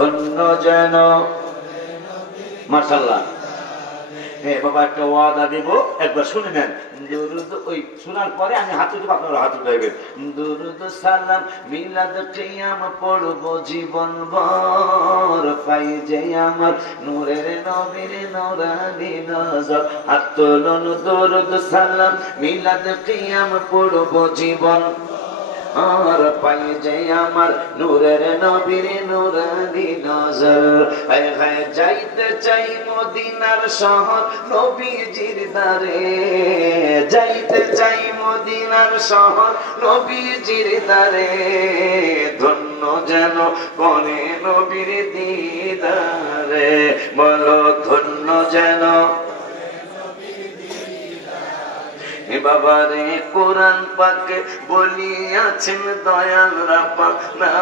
ধন্য যেন। মাশাআল্লাহ। বাবা একটা ওয়াদা দিব, একবার শুনে নেন। দুরুদ ওই শোনার পরে আমি হাত উঠে আপনারা হাত উঠাইবেন। দুরুদ সালাম মিলাদ কিয়াম পড়ব জীবন ভর, পাই যে আমার নূরের নবীর নূরানি নজর। হাত তুলুন, দুরুদ সালাম মিলাদ কিয়াম পড়ব জীবন আর, পাই যে আমার নূরের নবীর নূরানি নজর। হায় হায় যাইতে চাই মদিনার শহর নবীজির দারে, যাইতে চাই মদিনার শহর নবীজির দারে, ধন্য যেন করে নবীর দিদারে। বলো ধন্য যেন। বাবারে কোরআন পাকে বলিয়াছেন দয়াল রাব্বানা,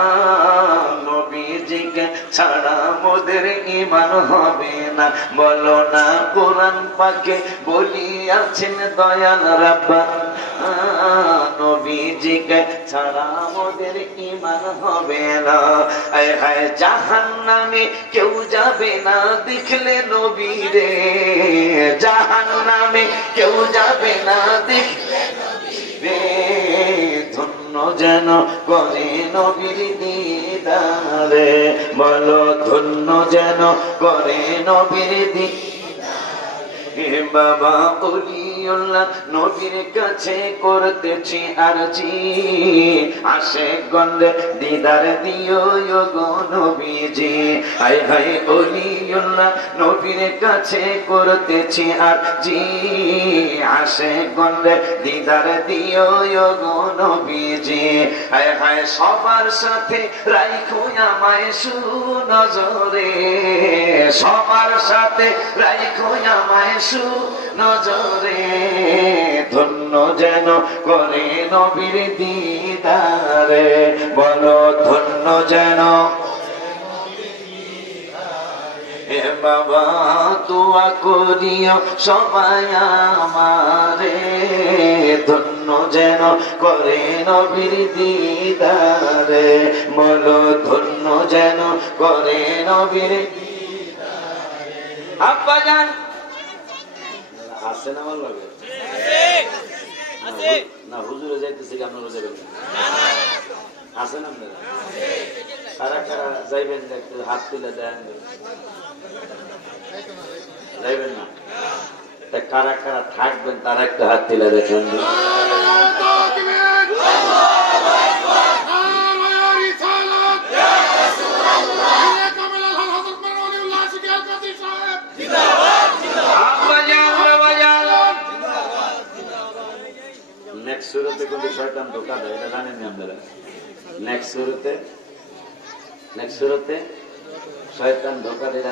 নবীজিকে ছাড়া মোদের ঈমান হবে না। বলো না কোরআন পাকে বলিয়াছেন দয়াল রাব্বানা, নবীজিকে ছাড়া মোদের ঈমান হবে না। আয় হায় জাহান্নামে কেউ যাবে না দেখলে নবীরে, জাহান্নামে কেউ যাবে না দেখলে নবীরে, ধন্য যেন করে নবীর দিদারে। বলো ধন্য যেন করে নবীর দিদারে। বাবা ওলিউল্লাহ নবীর কাছে করতেছি আরজি, আশিক গণে দিদার দিও গো নবীজি। হায় হায় ওলিউল্লাহ নবীর কাছে করতেছি আরজি, আশিক গণে দিদার দিও গো নবীজি। হায় হায় সবার সাথে রাইখো আমায় সুনজরে, সবার সাথে রাইখো আমায় সুনজরে, ধন্য যেন করে নবীর দিদারে। বলো ধন্য যেন। হে বাবা দোয়া করিও সবাই আমারে, ধন্য যেন করে নবীর দিদারে। বলো ধন্য যেন করে নবীর দিদারে। আব্বা জান আসেন আমার লাগে না, হুজুরে যাইতেছি আপনারা যাবেন না? আসেন আপনারা কারা কারা যাইবেন? একটু হাত তুলে দেন। যাইবেন না? তা কারা কারা থাকবেন তারা একটু হাত তুলে দেখেন। নেক্সট শুরুতে কিন্তু শয়তান ধোঁকা দেয়, এটা জানেন না আপনারা? নেক্সট শুরুতে শয়তান ধোঁকা দেয়।